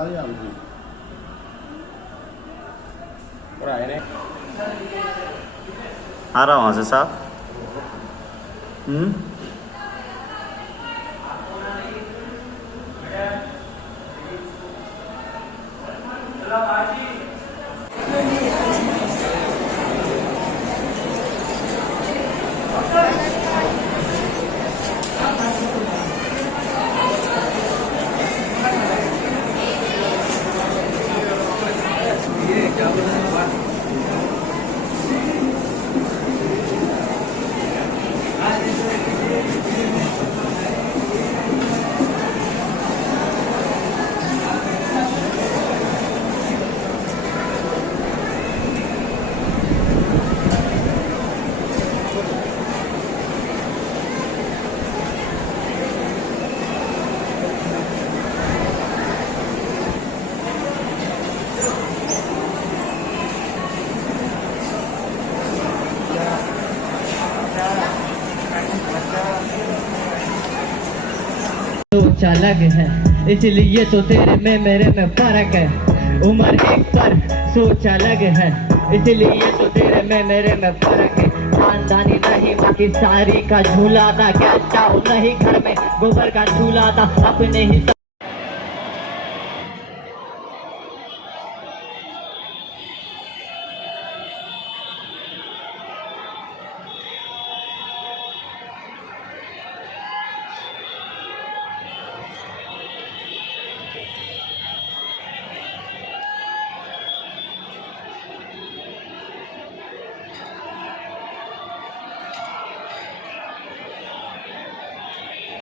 आ रहा वहाँ से साहब। सोच अलग है, इसलिए तो तेरे में मेरे में फर्क है। उम्र एक पर सोच अलग है, इसलिए तो तेरे में मेरे में फर्क है। खानदानी नहीं बाकी सारी का झूला था, क्या चाहो नहीं घर में गोबर का झूला था, अपने ही